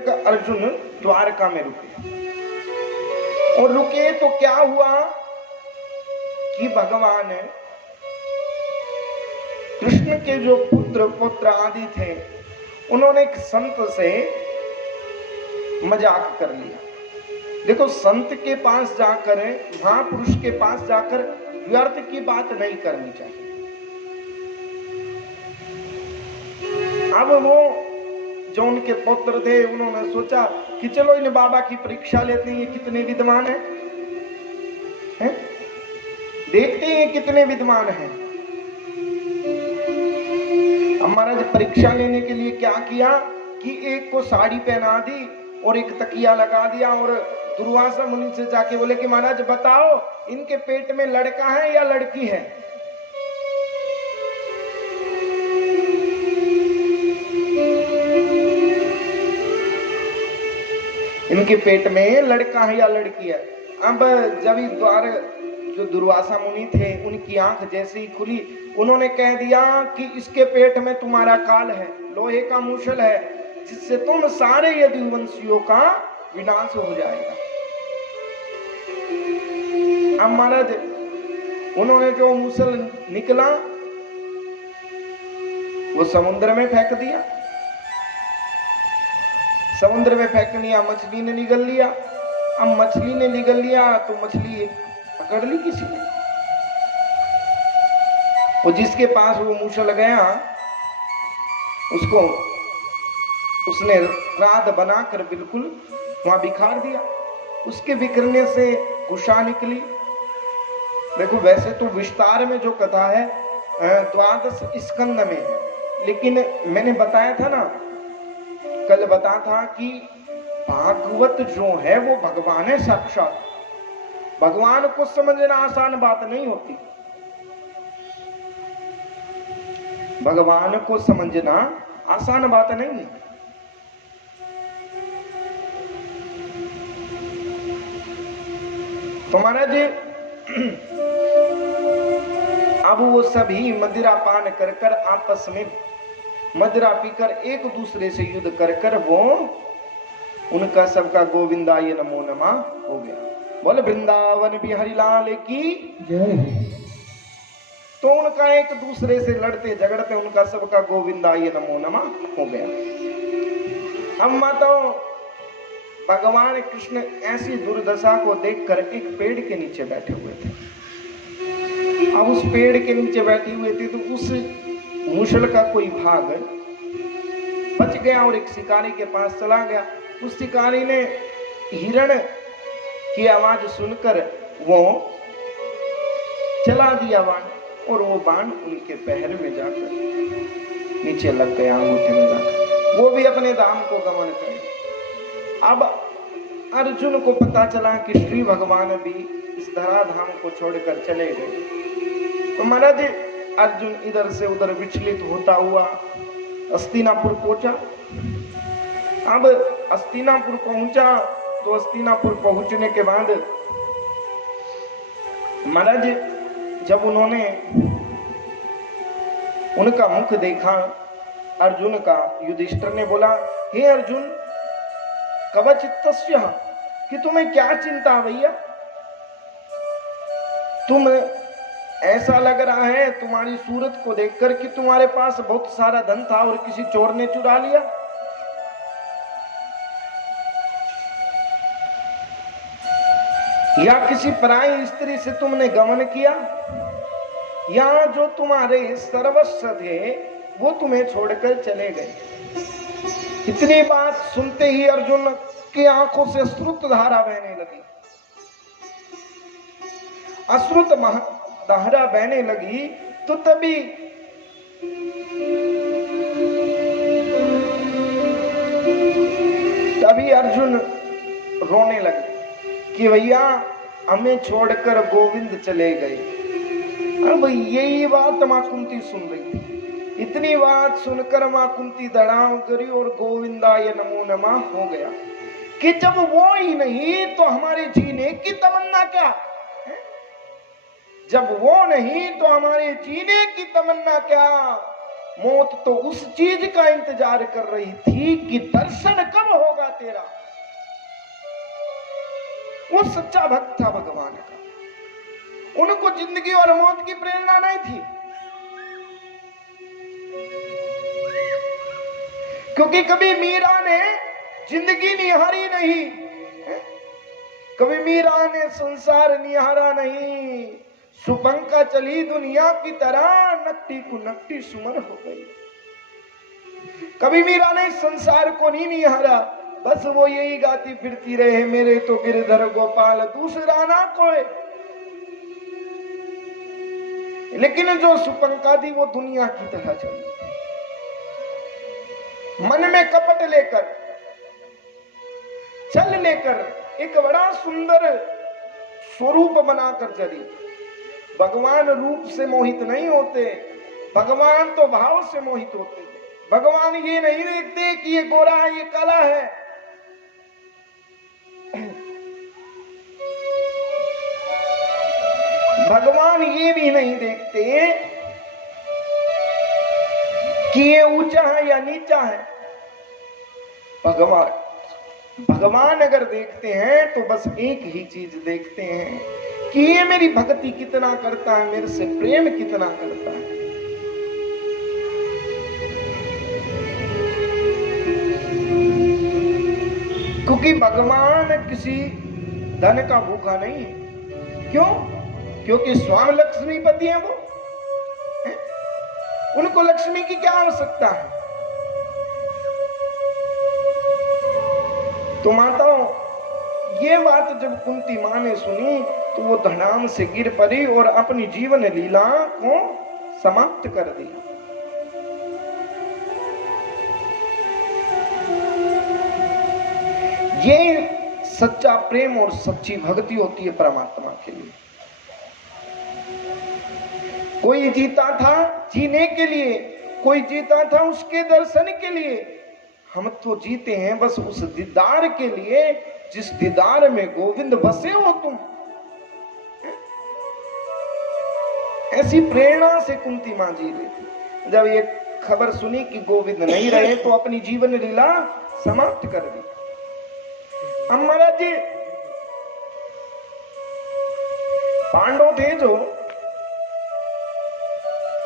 अर्जुन द्वारका में रुके और रुके तो क्या हुआ कि भगवान कृष्ण के जो पुत्र आदि थे उन्होंने एक संत से मजाक कर लिया। देखो, संत के पास जाकर, महापुरुष के पास जाकर व्यर्थ की बात नहीं करनी चाहिए। अब वो जो उनके पुत्र थे उन्होंने सोचा कि चलो इन बाबा की परीक्षा लेते हैं, ये कितने विद्वान हैं, देखते हैं कितने विद्वान हैं। अब महाराज परीक्षा लेने के लिए क्या किया कि एक को साड़ी पहना दी और एक तकिया लगा दिया और दुर्वासा मुनि से जाके बोले कि महाराज बताओ इनके पेट में लड़का है या लड़की है। इनके पेट में लड़का है या लड़की है। अब जब द्वार जो दुर्वासा मुनि थे उनकी आंख जैसे ही खुली, उन्होंने कह दिया कि इसके पेट में तुम्हारा काल है, लोहे का मूसल है, जिससे तुम सारे यदुवंशियों का विनाश हो जाएगा। अब महाराज उन्होंने जो मूसल निकला वो समुद्र में फेंक दिया। समुद्र में फेंक लिया, मछली ने निगल लिया। अब मछली ने निगल लिया तो मछली पकड़ ली किसी ने, वो जिसके पास वो मूसल गया उसको उसने रात बनाकर बिल्कुल वहां बिखार दिया। उसके बिखरने से कुशा निकली। देखो, वैसे तो विस्तार में जो कथा है 12 स्कंद में है, लेकिन मैंने बताया था ना, कल बताया था कि भागवत जो है वो भगवान है साक्षात। भगवान को समझना आसान बात नहीं होती। भगवान को समझना आसान बात नहीं है। तो महाराज अब वो सभी मदिरा पान कर कर आपस में मदिरा पीकर एक दूसरे से युद्ध कर कर वो उनका सबका गोविंदाय नमो नमः हो गया। बोले वृंदावन बिहारी लाल की जय। तो उनका एक दूसरे से लड़ते झगड़ते उनका सबका गोविंदाय नमो नमः हो गया। हम माताओं भगवान कृष्ण ऐसी दुर्दशा को देखकर एक पेड़ के नीचे बैठे हुए थे। अब उस पेड़ के नीचे बैठे हुए थे तो उस मूसल का कोई भाग बच गया और एक शिकारी के पास चला गया। उस शिकारी ने हिरण की आवाज सुनकर वो चला दिया बाण और वो बाण उनके पैर में जाकर नीचे लग गया, अंगूठे में जाकर। वो भी अपने धाम को गमन करे। अब अर्जुन को पता चला कि श्री भगवान भी इस धराधाम को छोड़कर चले गए। तो महाराज अर्जुन इधर से उधर विचलित होता हुआ हस्तिनापुर पहुंचा। अब हस्तिनापुर पहुंचा तो हस्तिनापुर पहुंचने के बाद महाराज जब उन्होंने उनका मुख देखा अर्जुन का, युधिष्ठिर ने बोला, हे अर्जुन कवचित्तस्य, कि तुम्हें क्या चिंता भैया, तुम ऐसा लग रहा है तुम्हारी सूरत को देखकर कि तुम्हारे पास बहुत सारा धन था और किसी चोर ने चुरा लिया। या किसी पराई स्त्री से तुमने गमन किया, या जो तुम्हारे सर्वस्व थे वो तुम्हें छोड़कर चले गए। इतनी बात सुनते ही अर्जुन की आंखों से अश्रुत धारा बहने लगी। अश्रुत धारा बहने लगी तो तभी अर्जुन रोने लगे कि भैया हमें छोड़कर गोविंद चले गए। अब यही बात मां कुंती सुन रही थी। इतनी बात सुनकर मां कुंती धड़ाम करी और गोविंदाय नमो नमः हो गया कि जब वो ही नहीं तो हमारे जीने की तमन्ना क्या, जब वो नहीं तो हमारे जीने की तमन्ना क्या। मौत तो उस चीज का इंतजार कर रही थी कि दर्शन कब होगा वो सच्चा भक्त था भगवान का। उनको जिंदगी और मौत की प्रेरणा नहीं थी, क्योंकि कभी मीरा ने जिंदगी निहारी नहीं, कभी मीरा ने संसार निहारा नहीं। सुपंका चली दुनिया की तरह, नकटी को नकटी सुमर हो गई। कभी मीरा ने संसार को नहीं निहारा, बस वो यही गाती फिरती रहे, मेरे तो गिरधर गोपाल दूसरा ना कोई। लेकिन जो सुपंका थी वो दुनिया की तरह चली, मन में कपट लेकर, चल लेकर एक बड़ा सुंदर स्वरूप बनाकर चली। भगवान रूप से मोहित नहीं होते, भगवान तो भाव से मोहित होते हैं। भगवान ये नहीं देखते कि ये गोरा है, ये काला है। भगवान ये भी नहीं देखते कि ये ऊंचा है या नीचा है। भगवान अगर देखते हैं तो बस एक ही चीज देखते हैं कि ये मेरी भक्ति कितना करता है, मेरे से प्रेम कितना करता है। क्योंकि भगवान किसी धन का भूखा नहीं है। क्यों? क्योंकि स्वयं लक्ष्मीपति है वो, है? उनको लक्ष्मी की क्या आवश्यकता है। तो माताओं, ये बात जब कुंती मां ने सुनी तो वो धड़ाम से गिर पड़ी और अपनी जीवन लीला को समाप्त कर दी। ये सच्चा प्रेम और सच्ची भक्ति होती है परमात्मा के लिए। कोई जीता था जीने के लिए, कोई जीता था उसके दर्शन के लिए। हम तो जीते हैं बस उस दीदार के लिए जिस दीदार में गोविंद बसे हो तुम। ऐसी प्रेरणा से कुंती मां जी रही थी। जब ये खबर सुनी कि गोविंद नहीं रहे तो अपनी जीवन लीला समाप्त कर दी। अब महाराज जी, पांडव थे जो